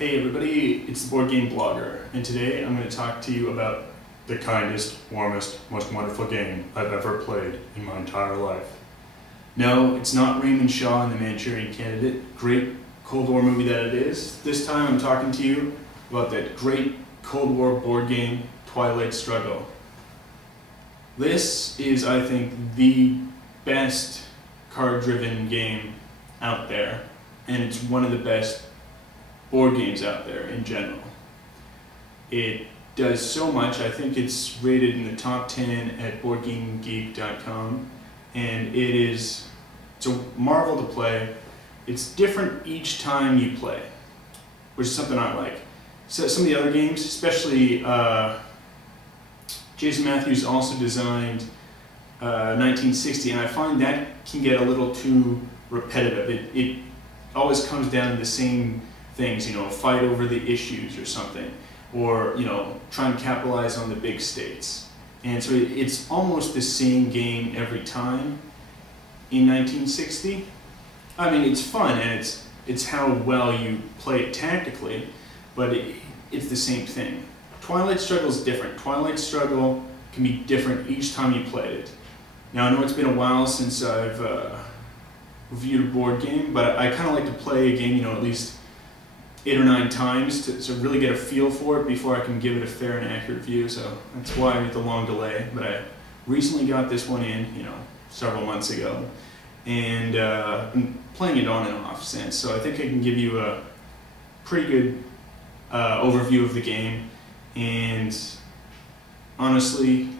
Hey everybody, it's the Board Game Blogger, and today I'm going to talk to you about the kindest, warmest, most wonderful game I've ever played in my entire life. No, it's not Raymond Shaw and the Manchurian Candidate, great Cold War movie that it is. This time I'm talking to you about that great Cold War board game, Twilight Struggle. This is, I think, the best card-driven game out there, and it's one of the best board games out there in general. It does so much. I think it's rated in the top 10 at BoardGameGeek.com, and it's a marvel to play. It's different each time you play, which is something I like. So some of the other games, especially Jason Matthews also designed 1960, and I find that can get a little too repetitive. It always comes down to the same things, you know, fight over the issues or something, or, you know, try and capitalize on the big states. And so it's almost the same game every time in 1960. I mean, it's fun, and it's how well you play it tactically, but it's the same thing. Twilight Struggle is different. Twilight Struggle can be different each time you play it. Now, I know it's been a while since I've reviewed a board game, but I kind of like to play a game, you know, at least 8 or 9 times to really get a feel for it before I can give it a fair and accurate view. So that's why the long delay. But I recently got this one in, you know, several months ago, and I've been playing it on and off since. So I think I can give you a pretty good overview of the game. And honestly,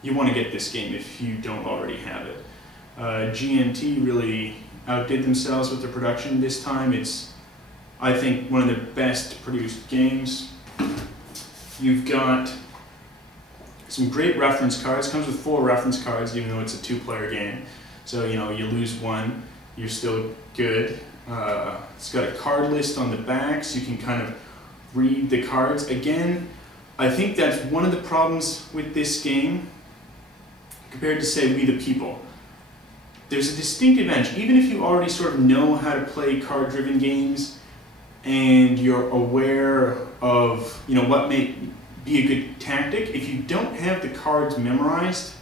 you want to get this game if you don't already have it. GMT really outdid themselves with the production this time. It's, I think, one of the best produced games. You've got some great reference cards. It comes with 4 reference cards, even though it's a 2-player game. So, you know, you lose one, you're still good. It's got a card list on the back, so you can kind of read the cards. Again, I think that's one of the problems with this game compared to, say, We the People. There's a distinct advantage. Even if you already sort of know how to play card-driven games, and you're aware of, you know, what may be a good tactic, if you don't have the cards memorized,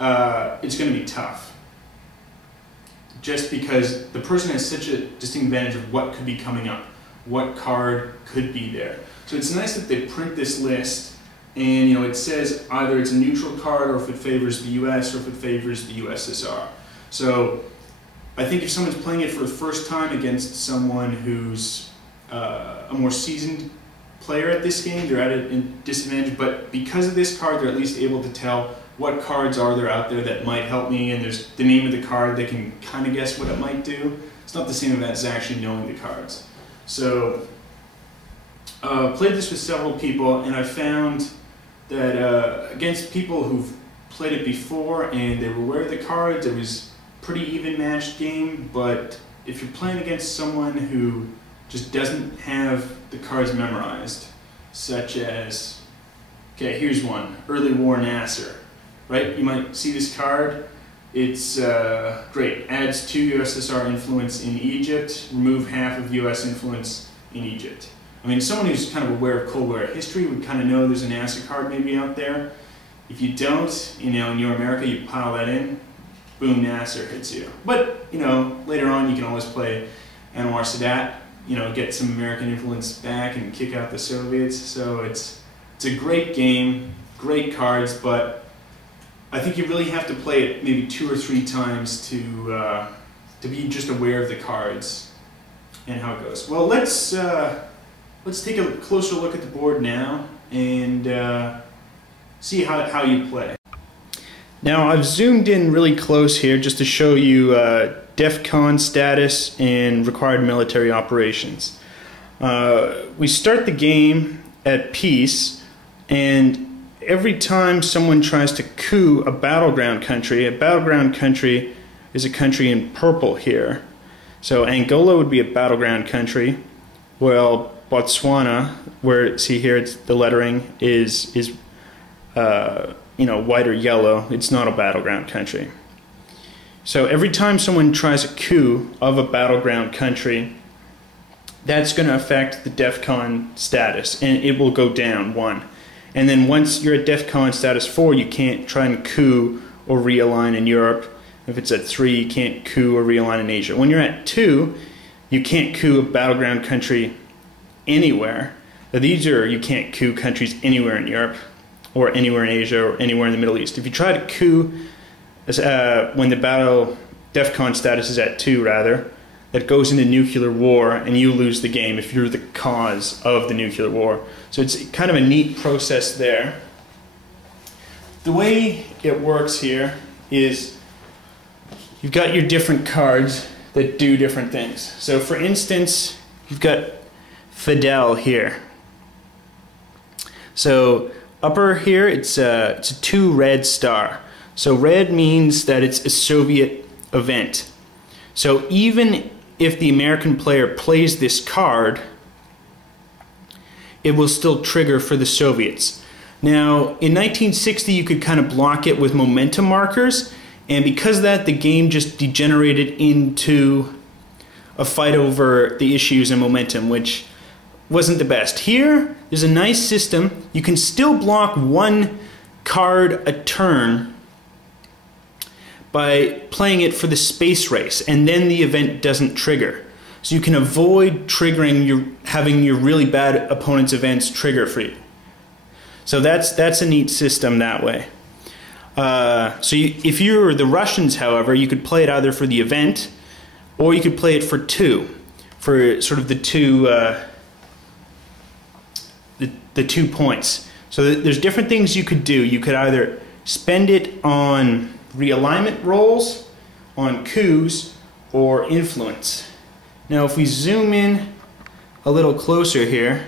it's going to be tough. Just because the person has such a distinct advantage of what could be coming up, what card could be there. So it's nice that they print this list, and, you know, it says either it's a neutral card, or if it favors the US, or if it favors the USSR. So I think if someone's playing it for the first time against someone who's a more seasoned player at this game, they're at a disadvantage, but because of this card, they're at least able to tell what cards are there out there that might help me, and there's the name of the card, they can kind of guess what it might do. It's not the same as actually knowing the cards. So played this with several people, and I found that against people who've played it before and they were aware of the cards, it was a pretty even matched game. But if you're playing against someone who just doesn't have the cards memorized, such as, okay, here's one, Early War Nasser, right? You might see this card. It's great. Adds 2 USSR influence in Egypt, remove half of US influence in Egypt. I mean, someone who's kind of aware of Cold War history would kind of know there's a Nasser card maybe out there. If you don't, you know, in your America, you pile that in, boom, Nasser hits you. But, you know, later on you can always play Anwar Sadat, you know, get some American influence back and kick out the Soviets. So it's a great game, great cards, but I think you really have to play it maybe 2 or 3 times to be just aware of the cards and how it goes. Well, let's take a closer look at the board now and see how you play. Now I've zoomed in really close here just to show you DEFCON status and required military operations. We start the game at peace, and every time someone tries to coup a battleground country is a country in purple here. So Angola would be a battleground country. Well, Botswana, where, see here, it's the lettering is you know, white or yellow. It's not a battleground country. So every time someone tries a coup of a battleground country, that's going to affect the DEFCON status, and it will go down 1. And then once you're at DEFCON status 4, you can't try and coup or realign in Europe. If it's at 3, you can't coup or realign in Asia. When you're at 2, you can't coup a battleground country anywhere. These are, you can't coup countries anywhere in Europe, or anywhere in Asia, or anywhere in the Middle East. If you try to coup when the DEFCON status is at 2, rather, that goes into nuclear war, and you lose the game if you're the cause of the nuclear war. So it's kind of a neat process there. The way it works here is you've got your different cards that do different things. So for instance, you've got Fidel here. So upper here, it's a 2 red star. So red means that it's a Soviet event. So even if the American player plays this card, it will still trigger for the Soviets. Now, in 1960, you could kind of block it with momentum markers, and because of that, the game just degenerated into a fight over the issues and momentum, which wasn't the best. Here, there's a nice system. You can still block 1 card a turn by playing it for the space race, and then the event doesn't trigger. So you can avoid triggering having your really bad opponent's events trigger for you. So that's a neat system that way. If you're the Russians, however, you could play it either for the event, or you could play it for 2, for sort of the 2 points. So there's different things you could do. You could either spend it on realignment rolls, on coups, or influence. Now if we zoom in a little closer here,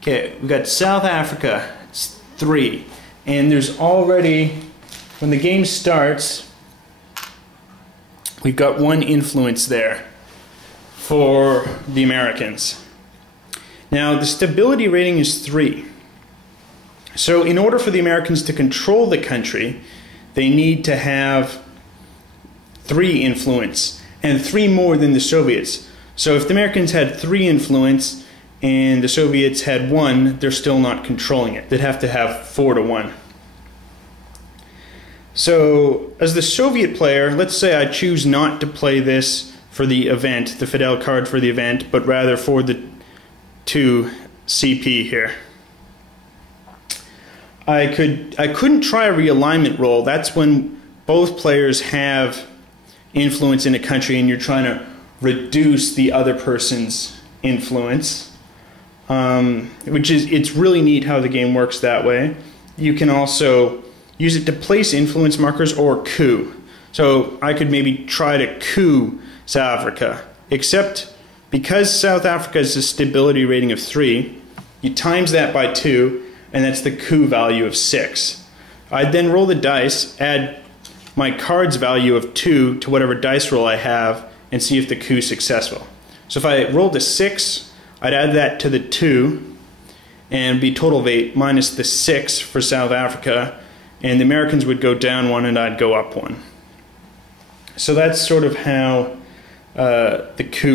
okay, we've got South Africa, it's 3, and there's already, when the game starts, we've got 1 influence there for the Americans. Now the stability rating is 3. So in order for the Americans to control the country, they need to have 3 influence, and 3 more than the Soviets. So if the Americans had 3 influence and the Soviets had 1, they're still not controlling it. They'd have to have 4 to 1. So as the Soviet player, let's say I choose not to play this for the event, the Fidel card for the event, but rather for the 2 CP here. I couldn't try a realignment roll. That's when both players have influence in a country and you're trying to reduce the other person's influence. It's really neat how the game works that way. You can also use it to place influence markers or coup. So I could maybe try to coup South Africa, except because South Africa has a stability rating of 3, you times that by 2, and that's the coup value of 6. I'd then roll the dice, add my card's value of 2 to whatever dice roll I have, and see if the coup is successful. So if I rolled a 6, I'd add that to the 2, and be total of 8 minus the 6 for South Africa, and the Americans would go down 1 and I'd go up 1. So that's sort of how the coup